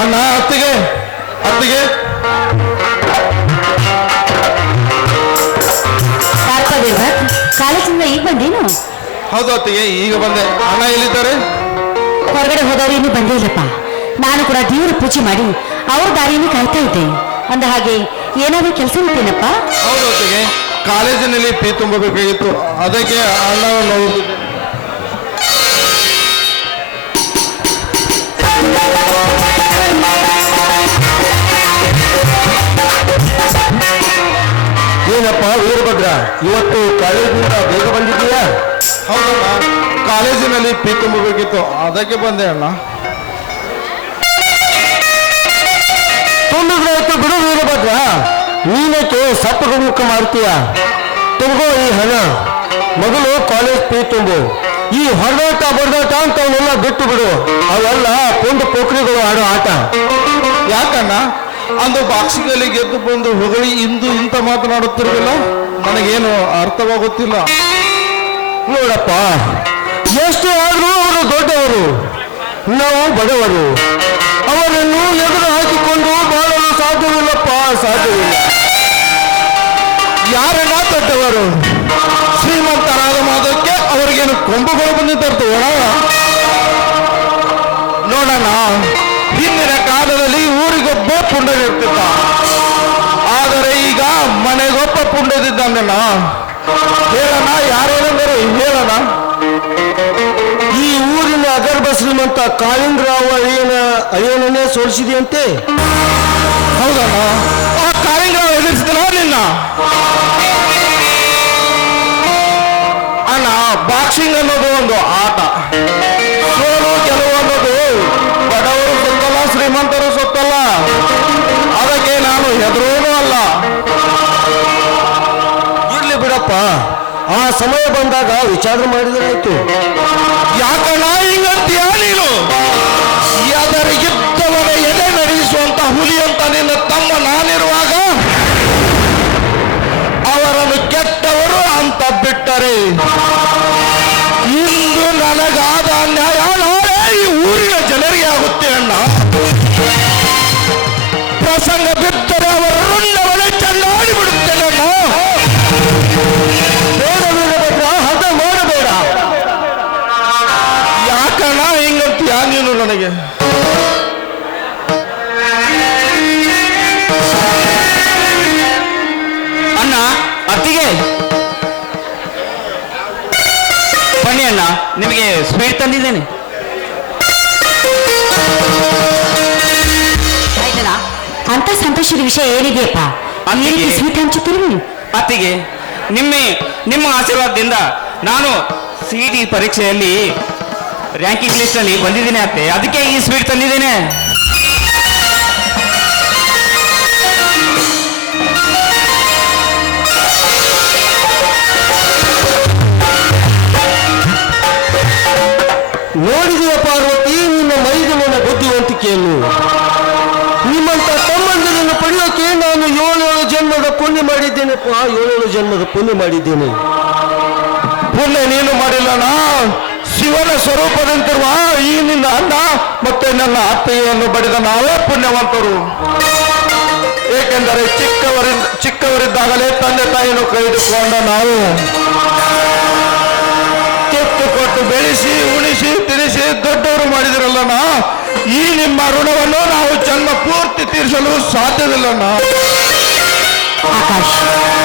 ಅಣ್ಣ ಅತ್ತಿಗೆ ಅತ್ತಿಗೆ ಕಾಲೇಜಿಂದ ಈಗ ಬಂದೇನು? ಹೌದು ಅತ್ತಿಗೆ, ಈಗ ಬಂದೆ. ಅಣ್ಣ ಎಲ್ಲಿದ್ದಾರೆ? ಹೊರಗಡೆ ಹೋದವರು ಇನ್ನೂ ಬಂದೇ ಇಲ್ಲಪ್ಪ. ನಾನು ಕೂಡ ದೇವರ ಪೂಜೆ ಮಾಡಿ ಅವ್ರ ದಾರಿಯನ್ನು ಕಾಯ್ತಾ ಇದ್ದೆ. ಅಂದ ಹಾಗೆ ಏನಾದರೂ ಕೆಲಸ ಇರ್ತೇನಪ್ಪ? ಹೌದು ಅತ್ತಿಗೆ, ಕಾಲೇಜಿನಲ್ಲಿ ಫೀ ತುಂಬಬೇಕಾಗಿತ್ತು, ಅದಕ್ಕೆ ಅಣ್ಣ ನೋಡುತ್ತಿದ್ದೆ. ಏನಪ್ಪ ವೀರಭದ್ರ, ಇವತ್ತು ಕಾಲೇಜಿನಿಂದ ಬೇಗ ಬಂದಿದ್ದೀಯಾ? ಹೌದಣ್ಣ, ಕಾಲೇಜಿನಲ್ಲಿ ಫೀ ತುಂಬಬೇಕಿತ್ತು, ಅದಕ್ಕೆ ಬಂದೆ ಅಣ್ಣ. ತುಂಬಿದ್ರಾಯ್ತು ಬಿಡು ವೀರಭದ್ರ, ನೀನಕ್ಕೆ ಸಪ್ಪಗ ಮುಖ ಮಾಡ್ತೀಯ. ತಗೋ ಈ ಹಣ, ಮೊದಲು ಕಾಲೇಜ್ ಫೀ ತುಂಬು. ಈ ಹೊರದಾಟ ಬಡದಾಟ ಅಂತ ಅವನ್ನೆಲ್ಲ ಬಿಟ್ಟು ಬಿಡು. ಅವೆಲ್ಲ ಪುಂಡ ಪೋಖ್ರಿಗಳು ಆಡೋ ಆಟ. ಯಾಕಣ್ಣ ಅಂದು ಬಾಕ್ಸಿಂಗಲ್ಲಿ ಗೆದ್ದು ಬಂದು ಹೊಗಳಿ ಇಂದು ಇಂಥ ಮಾತನಾಡುತ್ತಿರಲಿಲ್ಲ? ನನಗೇನು ಅರ್ಥವಾಗುತ್ತಿಲ್ಲ. ನೋಡಪ್ಪ, ಎಷ್ಟು ಆದರೂ ಅವರು ದೊಡ್ಡವರು, ನಾವು ಬಡವರು. ಅವರನ್ನು ಎದುರು ಹಾಕಿಕೊಂಡು ಬಾಳಲು ಸಾಧ್ಯವಿಲ್ಲಪ್ಪ, ಸಾಧ್ಯವಿಲ್ಲ. ಯಾರಣ್ಣ ದೊಡ್ಡವರು? ಶ್ರೀಮಂತರಾದ ಮಾದಕ್ಕೆ ಅವರಿಗೇನು ಕೊಂಬುಗಳು ಬಂದಿದ್ದರ್ತವಣ? ನೋಡೋಣ, ಹಿಂದಿನ ಕಾಲದಲ್ಲಿ ಊರಿಗೊಬ್ಬ ಪುಂಡನಿರ್ತಿದ್ದ, ಆದರೆ ಈಗ ಮನೆಗೊಬ್ಬ ಪುಂಡದಿದ್ದಾನಣ್ಣ. ಹೇಳೋಣ, ಯಾರೇನೆಂದರೆ ಹೇಳೋಣ. ಈ ಊರಿನ ಅಗರ್ಭ ಶ್ರೀಮಂತ ಕಾಳಿಂಗರಾವ್ ಅಯ್ಯನನ್ನೇ ಸೋಲಿಸಿದೆಯಂತೆ. ಹೌದಣ್ಣ, ಆ ಕಾಳಿಂಗರಾವ್ ಎದುರಿಸಿದಲ್ಲ ನಿನ್ನ? ಅಣ್ಣ, ಬಾಕ್ಸಿಂಗ್ ಅನ್ನೋದು ಒಂದು ಆಟ. ಸೋಲು ಗೆಲುವು ಅನ್ನೋದು ಬಡವರು ಸೊತ್ತಲ್ಲ, ಶ್ರೀಮಂತರು ಸೊತ್ತಲ್ಲ. ಅದಕ್ಕೆ ನಾನು ಹೆದರೋನು ಅಲ್ಲ. ಇರ್ಲಿ ಬಿಡಪ್ಪ, ಆ ಸಮಯ ಬಂದಾಗ ವಿಚಾರ ಮಾಡಿದರಾಯ್ತು. ಯಾಕಣ್ಣ ಹಿಂಗಂತೀಯ ನೀನು? ಎದರಿಗಿದ್ದವರ ಎದೆ ನಡೆಸುವಂತ ಹುಲಿ ಅಂತ ನಿನ್ನ ತಮ್ಮ ನಾನಿರುವಾಗ ಅವರನ್ನು ಕೆಟ್ಟವರು ಅಂತ ಬಿಟ್ಟರೆ, ಇಂದು ನನಗಾದ ಅನ್ಯಾಯ ನಾಳೆ ಈ ಊರಿನ ಜನರಿಗೆ ಆಗುತ್ತೆ ಅಣ್ಣ. ಪ್ರಸಂಗ ಬಿದ್ದರೆ ಅವರ ರುಂಡವಳೆ ಚೆನ್ನಾಡಿ ಬಿಡುತ್ತೇನೆ ಅಣ್ಣ. ಬೇಡ ವೀರಭದ್ರ, ಹಠ ಮಾಡಬೇಡ. ಯಾಕಣ್ಣ ಹಿಂಗಂತೀಯ ನೀನು ನನಗೆ? ಅಣ್ಣ, ಅತ್ತಿಗೆ ಬನ್ನಿ ಅಣ್ಣ, ನಿಮಗೆ ಸ್ವೀಟ್ ತಂದಿದ್ದೇನೆ. ಆಯ್ತಲ್ಲ, ಅಂತ ಸಂತೋಷದ ವಿಷಯ ಏನಿದೆಯಪ್ಪ? ಈ ರೀತಿ ಸ್ವೀಟ್ ಹಂಚುತ್ತಿರುವೆ? ಅತ್ತಿಗೆ, ನಿಮ್ಮ ಆಶೀರ್ವಾದದಿಂದ ನಾನು CD ಪರೀಕ್ಷೆಯಲ್ಲಿ ರ್ಯಾಂಕಿಂಗ್ ಲಿಸ್ಟ್ ಅಲ್ಲಿ ಬಂದಿದ್ದೇನೆ ಅತ್ತೆ, ಅದಕ್ಕೆ ಈ ಸ್ವೀಟ್ ತಂದಿದ್ದೇನೆ. ನೋಡಿದೆಯ ಪಾರ್ವತಿ, ನಿನ್ನ ಮೈದುನ ಬುದ್ಧಿವಂತಿಕೆಯನ್ನು. ನಿಮ್ಮಂತ ತಮ್ಮಂದಿರನ್ನು ಪಡೆಯೋಕೆ ನಾನು 7 ಜನ್ಮದ ಪುಣ್ಯ ಮಾಡಿದ್ದೇನೆಪ್ಪ, 7 ಜನ್ಮದ ಪುಣ್ಯ ಮಾಡಿದ್ದೇನೆ. ಪುಣ್ಯ ನೀನು ಮಾಡಿಲ್ಲಣ್ಣ. ಶಿವನ ಸ್ವರೂಪದಂತಿರುವ ಈ ನಿನ್ನ ಅಣ್ಣ ಮತ್ತೆ ನನ್ನ ಅತ್ತೆಯನ್ನು ಬಡಿದ ನಾವೇ ಪುಣ್ಯವಂತರು. ಏಕೆಂದರೆ ಚಿಕ್ಕವರಿದ್ದಾಗಲೇ ತಂದೆ ತಾಯಿಯನ್ನು ಕೈದುಕೊಂಡ ನಾವು ತೆತ್ತು ಕೊಟ್ಟು ಬೆಳೆಸಿ ಉಣಿಸಿ ತಿನಿಸಿ ದೊಡ್ಡವರು ಮಾಡಿದಿರಲ್ಲಣ್ಣ. ಈ ನಿಮ್ಮ ಋಣವನ್ನು ನಾವು ಜನ್ಮ ಪೂರ್ತಿ ತೀರಿಸಲು ಸಾಧ್ಯವಿಲ್ಲಣ್ಣ. ಆಕಾಶ್,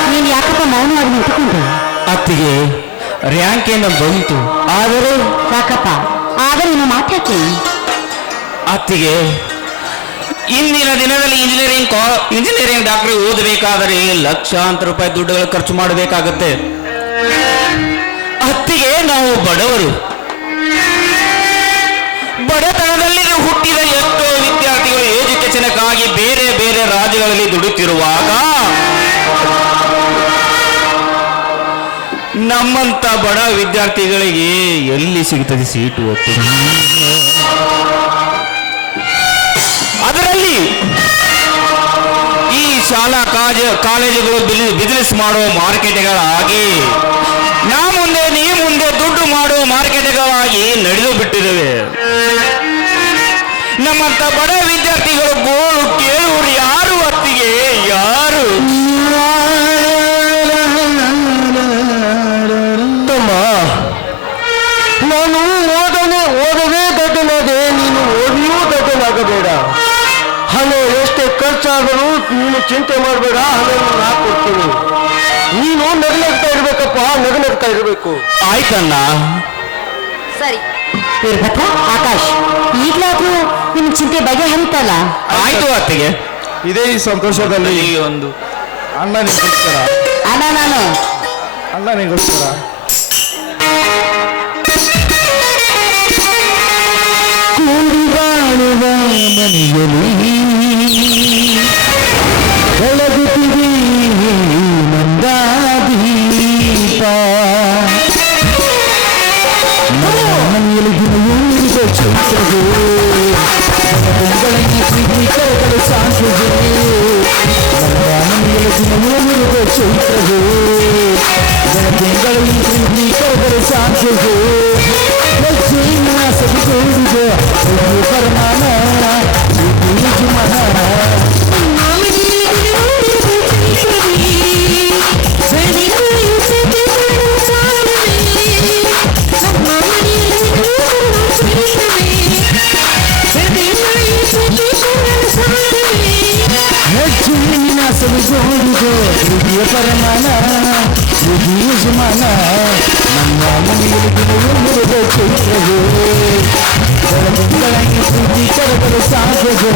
ನೀನು ಯಾಕಪ್ಪ ಮೌನವಾಗಿ ನಿಂತುಕೊಂಡೆ? ಅತ್ತಿಗೆ, ರ್ಯಾಂಕ್ ಏನೋ ಬಂತು, ಆದರೆ ಯಾಕಪ್ಪ ಆದರೆ ನೀನು ಮಾತಾಡ್ತಿ? ಅತ್ತಿಗೆ, ಇಂದಿನ ದಿನದಲ್ಲಿ ಇಂಜಿನಿಯರಿಂಗ್ ಡಾಕ್ಟರ್ ಓದಬೇಕಾದರೆ ಲಕ್ಷಾಂತರ ರೂಪಾಯಿ ದುಡ್ಡುಗಳು ಖರ್ಚು ಮಾಡಬೇಕಾಗತ್ತೆ. ಅತ್ತಿಗೆ, ನಾವು ಬಡವರು. ಬಡತನದಲ್ಲಿ ಹುಟ್ಟಿದ ಎಷ್ಟೋ ವಿದ್ಯಾರ್ಥಿಗಳು ಎಜುಕೇಶನ್ಗಾಗಿ ಬೇರೆ ಬೇರೆ ರಾಜ್ಯಗಳಲ್ಲಿ ದುಡಿಯುತ್ತಿರುವಾಗ ನಮ್ಮಂತ ಬಡ ವಿದ್ಯಾರ್ಥಿಗಳಿಗೆ ಎಲ್ಲಿ ಸಿಗುತ್ತದೆ ಸೀಟು? ಅದರಲ್ಲಿ ಈ ಶಾಲಾ ಕಾಲೇಜುಗಳು ಬಿಸಿನೆಸ್ ಮಾಡುವ ಮಾರ್ಕೆಟ್ಗಳಾಗಿ ನಾ ಮುಂದೆ ನೀ ಮುಂದೆ ದುಡ್ಡು ಮಾಡುವ ಮಾರ್ಕೆಟ್ಗಳಾಗಿ ನಡೆದು ಬಿಟ್ಟಿದ್ದೇವೆ. ನಮ್ಮ ನಮ್ಮಂತ ಬಡ ವಿದ್ಯಾರ್ಥಿಗಳು ಗೋಳು ಕೇಳುವರು ಯಾರು ಅತ್ತಿಗೆ ಯಾರು? ತಮ್ಮ, ನಾನು ಓದದೇ ದೊಡ್ಡನಾದೆ, ನೀನು ಓದಿಯೂ ದೊಡ್ಡನಾಗಬೇಡ. ಹಣ ಎಷ್ಟೇ ಖರ್ಚಾದರೂ ನೀನು ಚಿಂತೆ ಮಾಡಬೇಡ, ಹಣ ನಾ ಕೊಡ್ತೀನಿ. ನೀನು ನಗನಗ್ತಾ ಇರ್ಬೇಕಪ್ಪ, ನಗನಗ್ತಾ ಇರಬೇಕು. ಆಯ್ತಣ್ಣ. ಸರಿ ವೀರಭದ್ರ, ಆಕಾಶ್, ಈಗಲಾದ್ರೂ ನಿಮ್ ಚಿಂತೆ ಬಗೆಹರಿತಲ್ಲ. ಆಯ್ತು ಅತ್ತಿಗೆ. ಇದೇ ಈ ಸಂತೋಷದಲ್ಲಿ ಈ ಒಂದು ಅಣ್ಣನಿಗೋಸ್ಕರ ನಾನು ಅಣ್ಣನಿಗೋಸ್ಕರ ಕೂಡಿಬಾಳುವ ಮನೆಯಲ್ಲಿ ಬೆಳಗುತ್ತಿದೆ ಮಂದಾದೀಪ. ಮನೆಯಲ್ಲಿ ದಿನವೂರಿದ ಚೈತ್ರವೇ, ಬೆಳಗ್ಗೆ ಕರೆಗಳು ಸಾಂತ್ವವೇ. ಮನೆಯಲ್ಲಿ ದಿನವೂರಿದ ಚೈತ್ರವೇ, ಬೆಳಗ್ಗೆ ಕರೆಗಳು ಸಾಂತ್ವವೇ. ಲಕ್ಷ್ಮೀನ ಸವಿಗೂಡಿದ ಪರಮಾನ ಯಜಮಾನ. ಲಕ್ಷ್ಮೀನ ಸವಿಗೂಡಿದ ಹೃದಯ ಪರಮಾನ ಯಜಮಾನ. ನಮ್ಮ ಮನೆಯಲ್ಲಿ ದಿನವೂ ಮುರಿದ ಚೈತ್ರವೇ, ಬೆಳಗ್ಗೆ ಪ್ರೀತಿ ಕರೆಗಳು ಸಾಧ್ಯವೇ.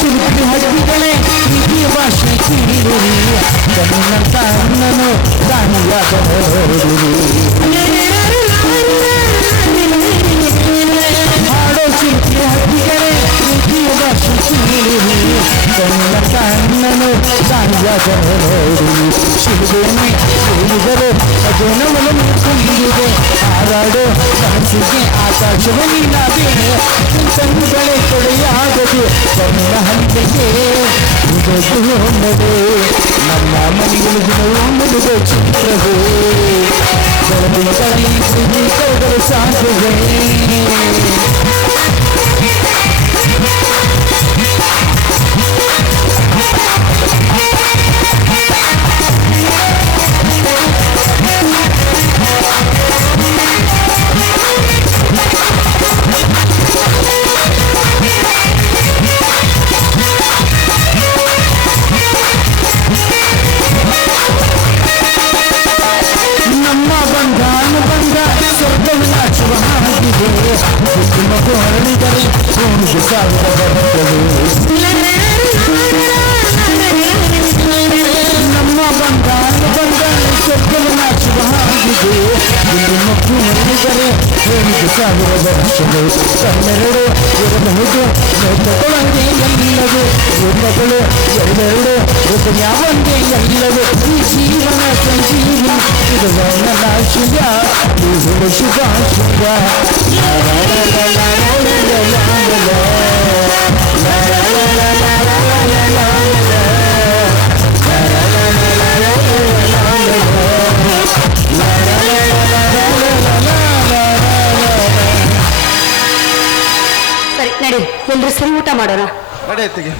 ಶಿಲ್ಪಿ ಹಕ್ಕಿಗಳೇ ಪ್ರೀತಿಯ ಭಾಷೆ ಕೀಳಿರಿ, ಕಣ್ಣಂತ ಅಣ್ಣನು ಕಾಣಿಯಾದ ಹಾಡೋ ಶಿಲ್ಪಿ ಹಕ್ಕಿಗಳೇ ಪ್ರೀತಿಯ ಭಾಷೆ ಕೀಳಿರಿ, ಕಣ್ಣಂತ ಅಣ್ಣನು ಕಾಣಿಯಾದ ಶಿಲ್ಬೇನೆ ಹೇಳಿದರೆ ಅಜನವನ್ನು ತುಂಬಿದೆ. ಹಾರಾಡೋ ಕನಸಿಗೆ ಆಕಾಶವನ್ನಿ ನಾವೇ, ಕಣ್ಣುಗಳೇ ಕೊಡೆಯಾಗದೆ ಕಣ್ಣ ಹಂತೆಗೆ ನಡೆ. ನಮ್ಮ ಮನೆಗಳು ದಿನವೂ ಮುಗಿದ ಚಿತ್ರವೇ, ಬೆಳದಿಂಗಳಲ್ಲಿ ಪ್ರೀತಿ ಕರೆಗಳು ಸಾಧ್ಯವೇ. ನಮ್ಮ ಬಂಗಾನ ಬಂದ ಸ್ವರ್ಗವು ನಾಚುವ ಹಾಗಿದೆ, ಮಗು ಹರಡಿದರೆ ಭೂಮಿಗೆ ಸಾವಿರ ಬರುತ್ತದೆ. ನಮ್ಮ ಬಂಗಾನ ಬಂದ ಸ್ವರ್ಗವು ನಾಚುವ ಹಾಗಿದೆ, ಮಗು ಹರಡಿದರೆ ಭೂಮಿಗೆ ಸಾವಿರ ಬರುತ್ತದೆ. ಕಣ್ಣೆರಡು ಇರಬಹುದು ನೋಟಗಳಂತೆ ಎಲ್ಲವೂ, ರೂಪಗಳು ಎರಡೆರಡು ರೂಪಯ ಒಂದೇ ಎಲ್ಲವೂ. ಈ ಜೀವನ ಸಂಜೀವನ ಇದು ವರ್ಣನ ಶುಭ, ಇದು ಶುಭಾಶುಭ. ಸರಿ ನಡಿ, ಎಲ್ರು ಸರಿ ಊಟ ಮಾಡೋಣ. ನಡೆಯತ್ತಿಗೆ.